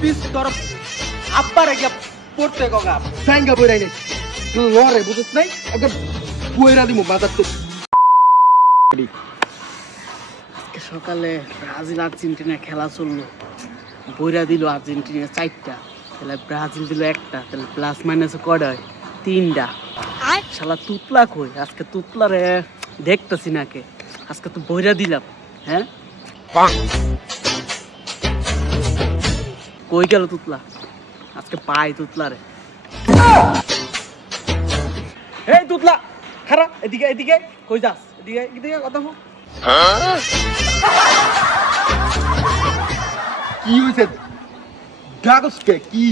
Piece তোর আব্বারে গিয়া পড়তে গগা সাইঙ্গা বইরাই নে লরে বুঝছ নাই একদম বইরা দিমু বাজার তো আজকে সকালে ব্রাজিল আর্জেন্টিনা খেলা চললো, বইরা দিল আর্জেন্টিনা 4টা, তাহলে ব্রাজিল দিল 1টা, তাহলে প্লাস মাইনাসে কয়টা হয়? 3টা। শালা তুতলা কই? আজকে তুতলারে দেখতেছি না কে, আজকে তো বইরা দিলাম। হ্যাঁ কই গেল তুতলা? আজকে পাই তুতলারে। এই তুতলা খারা, এদিকে এদিকে, কই যাস? এদিকে এদিকে কথা বল। কি হইছে গাগস কে কি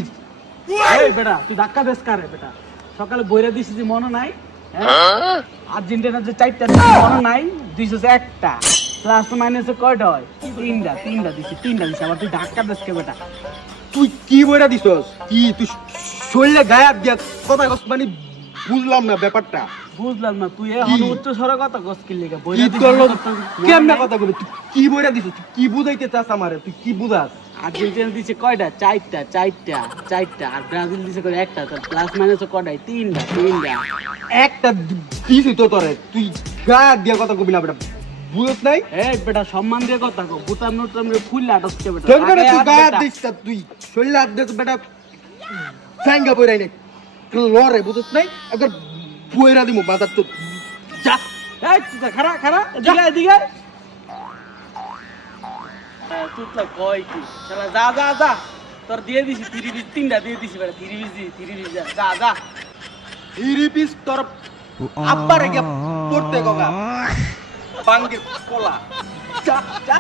এই বেটা তুই ধাক্কা দেস কারে বেটা? সকালে বইরা দিছি যে মনে নাই? হ্যাঁ আর্জেন্টিনা যে 4টা মনে নাই? দিছিস 1টা, প্লাস মাইনাসে কয়টা হয়? 3টা দিছি, 3টা দিছি, আবার তুই ধাক্কা দেস কে বেটা? তুই কি বইরা দিছস? কি তুই শরীরে গায়াব দিয়া কথা কস মানে বুঝলাম না ব্যাপারটা। বুঝলাম না, তুই এখন উচ্চ স্বরে কথা কস কি লিগা? কি বইরা তোর লোক দিছিস কেমনে কথা কবি? তুই কি বইরা দিছস? তুই কি বুঝাইতে চাস আমারে? তুই কি বুঝাস? আর্জেন্টিনা দিছে কয়টা? 4টা, আর ব্রাজিল দিছে কয়টা? 1টা, তার প্লাস মাইনাসে কয়টা? 3টা। একটা দিছি তো তোরে, তুই গায়াব দিয়া কথা কবি না বেটা, বুঝছ নাই? এই বেটা সম্মান দিয়ে কথা কও, বুতাম নুতাম খুললে আটকে বেটা। কেন করে আগে তুই হাত গায়াব বেটা। দিস? তুই শরীরে হাত দিস বেটা, সাইঙ্গা বইরাই নে লরে বুঝছ নাই একবার বইরা দিমু বাজার তো যা। এই তুই খারা এদিকে তুই কই কি শালা? যা তোর দিয়ে দিছি 3টা দিয়ে দিছি বেটা, 3 যা হিরি পিস তোর আব্বারে গিয়া পড়তে গগা বাঙ্গের পোলা যা